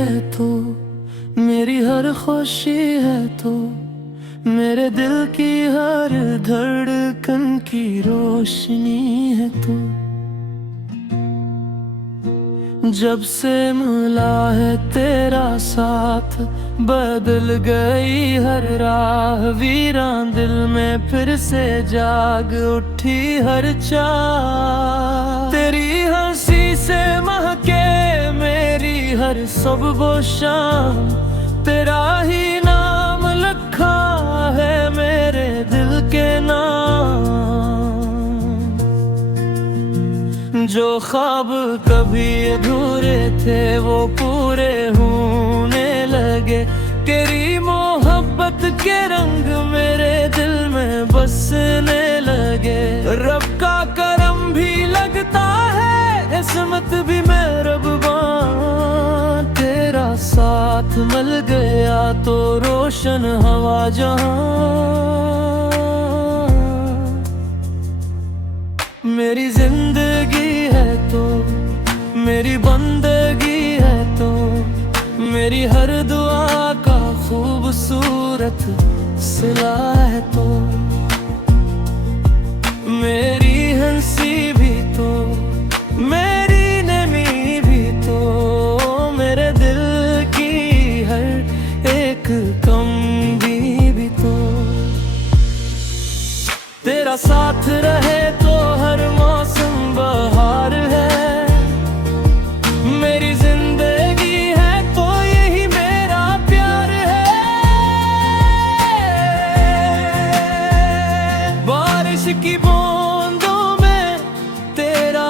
है तो मेरी हर खुशी है तो मेरे दिल की हर धड़कन की रोशनी है तो जब से मिला है तेरा साथ बदल गई हर राह वीरान दिल में फिर से जाग उठी हर चाह तेरी हंसी से महके मेरी हर सुबह शाम तेरा ही नाम लिखा है मेरे दिल के नाम जो ख्वाब कभी अधूरे थे वो पूरे होने लगे तेरी मोहब्बत के रंग मेरे दिल में बसने लगे रब का करम भी लगता है किस्मत भी मेहरबान तेरा साथ मिल गया तो रोशन हवा जहां मेरी जिंदगी है तो मेरी बंदगी है तो मेरी हर दुआ का खूबसूरत सिला है तो मेरी हंसी भी तो मेरी नमी भी तो मेरे दिल की हर एक कमी भी तो तेरा साथ रहे तो हर मौसम बहार है मेरी जिंदगी है तो यही मेरा प्यार है बारिश की बूंदों में तेरा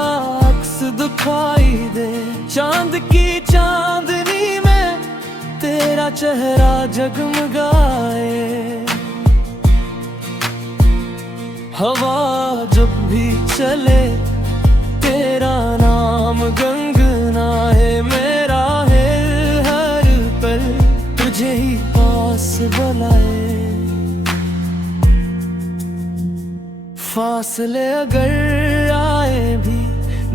अक्स दिखाई दे चांद की चांदनी में तेरा चेहरा जगमगाए हवा जब भी चले तेरा नाम गुनगुनाए मेरा है हर पल तुझे ही पास बुलाए फासले अगर आए भी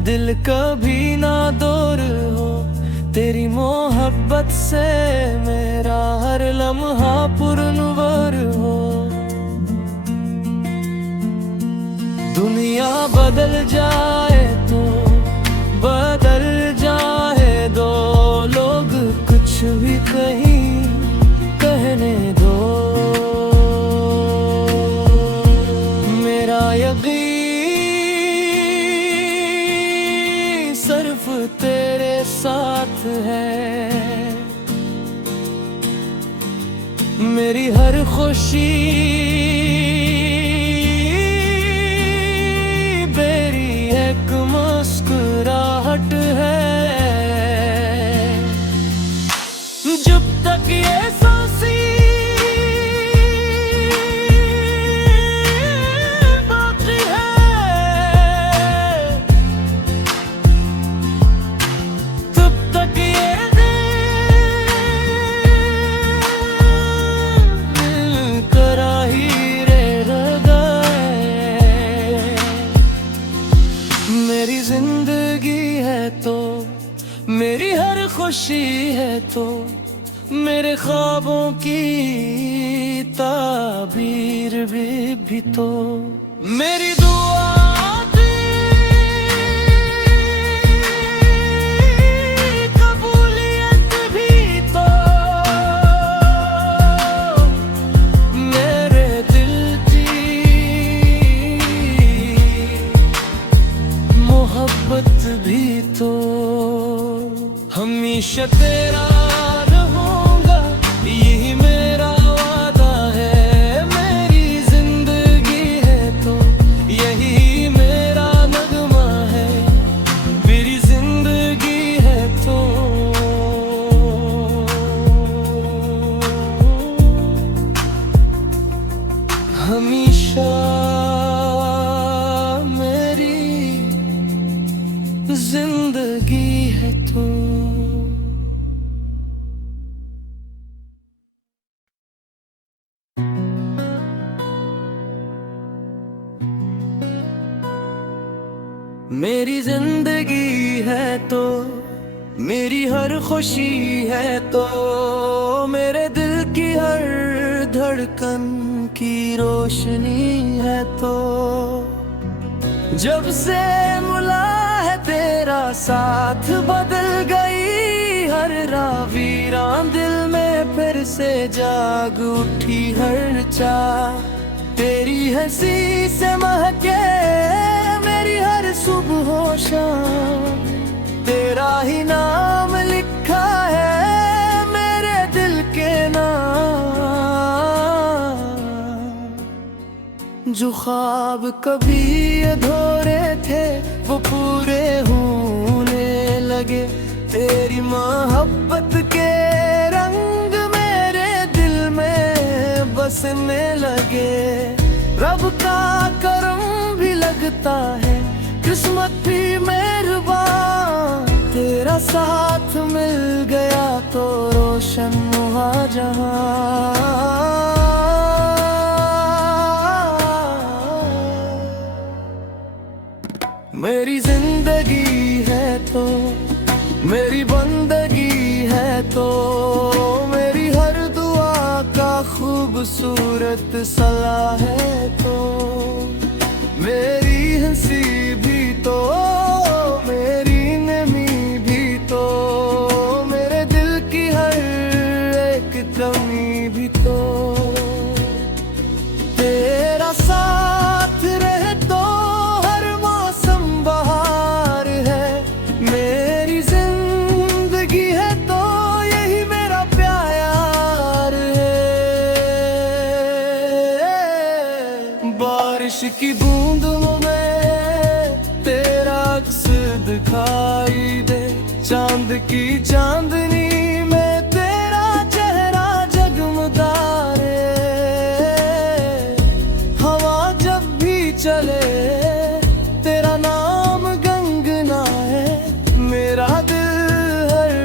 दिल कभी ना दूर हो तेरी मोहब्बत से मेरा हर लम्हा पुरनूर हो दुनिया बदल जाए तो बदल जाए दो लोग कुछ भी कहीं कहने दो मेरा यकीन सिर्फ तेरे साथ है मेरी हर खुशी मुस्कुराहट है जब तक ये सांसी बाकी है तब तक ये दिल करा ही रहेगा मेरी जिंदगी है तो मेरी हर खुशी है तो मेरे ख्वाबों की ताबीर भी तो मेरी दुआ थी कबूलियत भी तो मेरे दिल की मोहब्बत भी तो हमेशा तेरा रहूंगा यही मेरा वादा है मेरी जिंदगी है तो यही मेरा नगमा है मेरी जिंदगी है तो हमेशा मेरी जिंदगी है तो मेरी जिंदगी है तो मेरी हर खुशी है तो मेरे दिल की हर धड़कन की रोशनी है तो जब से मिला है तेरा साथ बदल गई हर वीरान दिल में फिर से जाग उठी हर चाह तेरी हंसी से महके मेरी हर सुबह हो शाम तेरा ही नाम लिखा है मेरे दिल के नाम जो ख्वाब कभी अधूरे थे वो पूरे होने लगे तेरी मोहब्बत के रंग मेरे दिल में बसने लगे रब का करम भी लगता है किस्मत भी मेहरबान तेरा साथ मिल गया तो रोशन हुआ जहां मेरी जिंदगी है तो मेरी बंदगी है तो मेरी हर दुआ का खूबसूरत सलाह है तो मेरी हंसी भी तो मेरी नमी भी तो मेरे दिल की हर एक कमी भी तो तेरा साथ रहे तो हर मौसम बहार है मेरी जिंदगी है तो यही मेरा प्यार है बारिश की बूंदों में तेरा अक्स दिखाई दे चांद की चांदनी में तेरा चेहरा जगमगाए हवा जब भी चले तेरा नाम गंगनाए मेरा दिल हर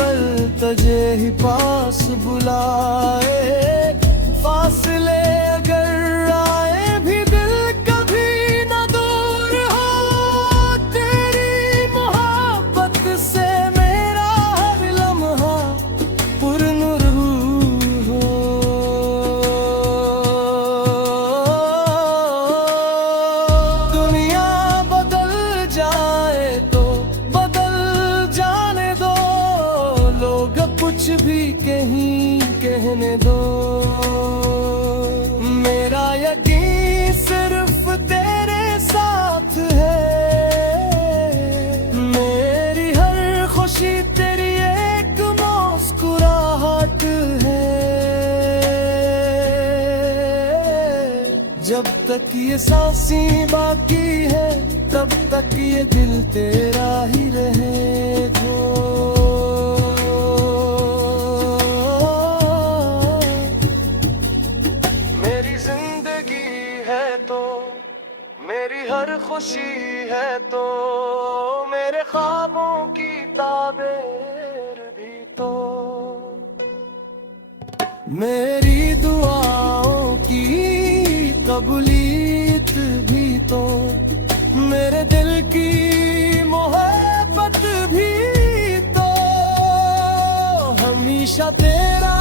पल तुझे ही पास बुलाए फासले अगर आए भी दिल कभी न दूर हो तेरी मोहब्बत से मेरा हर लम्हा पुरनूर हो दुनिया बदल जाए तो बदल जाने दो लोग कुछ भी कहीं कहने दो मेरा यकीन सिर्फ तेरे साथ है मेरी हर खुशी तेरी एक मुस्कुराहट है जब तक ये सांसें बाकी है तब तक ये दिल तेरा ही रहेगा मेरी जिंदगी है तो मेरी हर खुशी है तो मेरे ख्वाबों की ताबीर भी तो मेरी दुआओं की कबूलियत भी तो मेरे दिल की मोहब्बत भी तो हमेशा तेरा